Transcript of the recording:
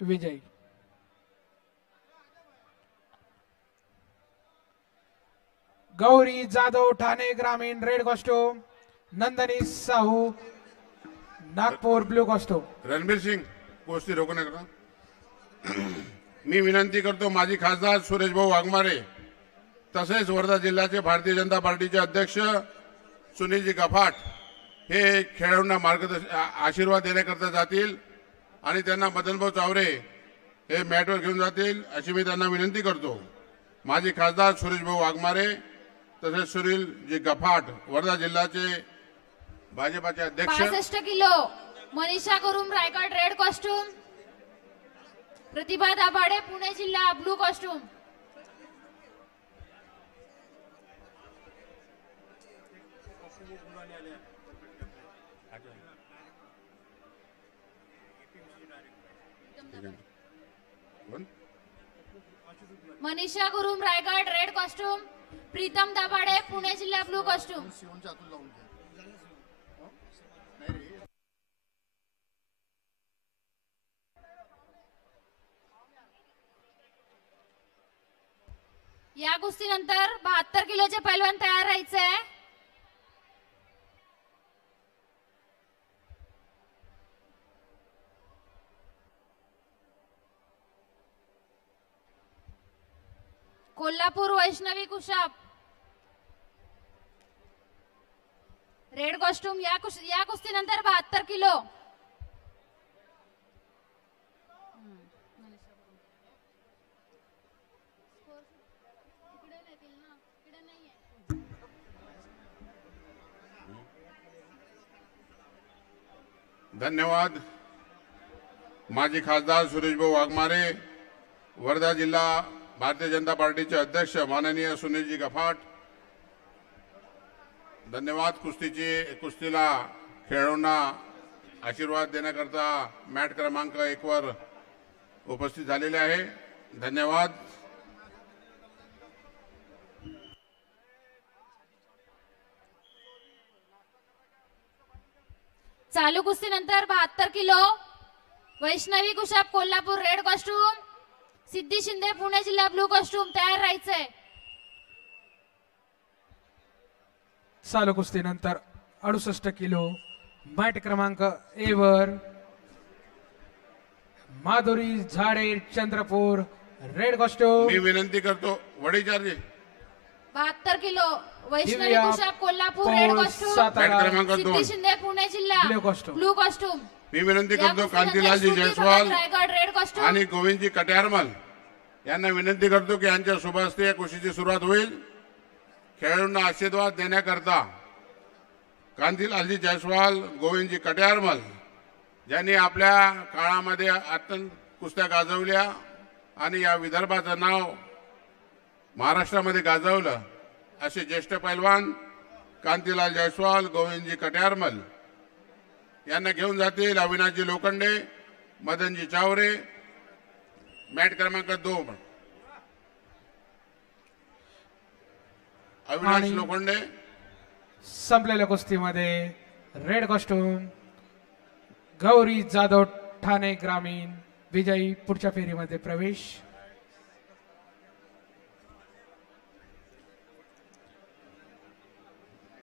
विजयी। गौरी जाधव ठाणे ग्रामीण red costume, Nandini Sahu Nagpur blue costume. Ranbir Singh कुस्ती रोकू नका। मी विनंती करतो माजी खासदार सुरेश भाऊ वाघमारे तसेच वर्धा जिल्ह्याचे भारतीय जनता पार्टीचे अध्यक्ष सुनीलजी गफाट हे खेळाडूंना मार्गदर्शन आशीर्वाद देण्याकरता जातील आणि त्यांना मदनभाऊ चावरे हे मॅटवर घेऊन जातील अशी मी त्यांना विनंती करतो। माजी खासदार सुरेश भाऊ वाघमारे तसेच सुनीलजी गफाट वर्धा जिल्ह्याचे भाजपाचे अध्यक्ष। 65 kilo Manisha Gurum Raigad red costume, Pratibha Dabhade Pune जिल्हा blue costume. Manisha Gurum Raigad red costume, Pritam Dabhade Pune जिल्हा ब्लू कॉस्ट्यूम। या कुस्तीनंतर 72 किलोचे पैलवान तयार राहायचे। कोल्हापूर वैष्णवी कुशाप रेड कॉस्ट्यूम, या कुस्तीनंतर 72 किलो। धन्यवाद। माजी खासदार सुरेश भाऊ वाघमारे, वर्धा जिल्हा भारतीय जनता पार्टीचे अध्यक्ष माननीय सुनीलजी गफाट, धन्यवाद। कुस्तीला खेळाडूंना आशीर्वाद देण्याकरता मॅट क्रमांक 1 वर उपस्थित झालेले आहे, धन्यवाद। चालू कुस्तीनंतर 72 kilo Vaishnavi Kushap Kolhapur red costume, Siddhi Shinde Pune जिल्हा ब्लू कॉस्ट्यूम तयार राहायचंय। चालू कुस्तीनंतर 68 किलो मॅट क्रमांक 1 वर माधुरी झाडे चंद्रपूर रेड कॉस्ट्यूम। मी विनंती करतो वडीचारजी 72 kilo Vaishnavi Kushap Kolhapur red costume, Siddhi Shinde Pune जिल्हा ब्लू कॉस्ट्यूम। मी विनंती करतो कांतीलालजी जयस्वाल रायगड रेड कॉस्ट्यूम आणि गोविंदजी कट्यारमल यांना विनंती करतो की यांच्या शुभ हस्ते या कुस्तीची सुरुवात होईल। खेळाडूंना आशीर्वाद देण्याकरता कांतीलालजी जयस्वाल, गोविंदजी कट्यारमल ज्यांनी आपल्या काळामध्ये अत्यंत कुस्त्या गाजवल्या आणि या विदर्भाचं नाव महाराष्ट्रामध्ये गाजवलं असे ज्येष्ठ पैलवान कांतीलाल जयस्वाल, गोविंदजी कट्यारमल यांना घेऊन जातील अविनाशजी लोखंडे, मदनजी चावरे, मॅट क्रमांक 2 अविनाश लोखंडे। संपलेल्या कुस्तीमध्ये रेड कॉस्ट्यूम गौरी जाधव ठाणे ग्रामीण विजयी पुढच्या फेरीमध्ये प्रवेश।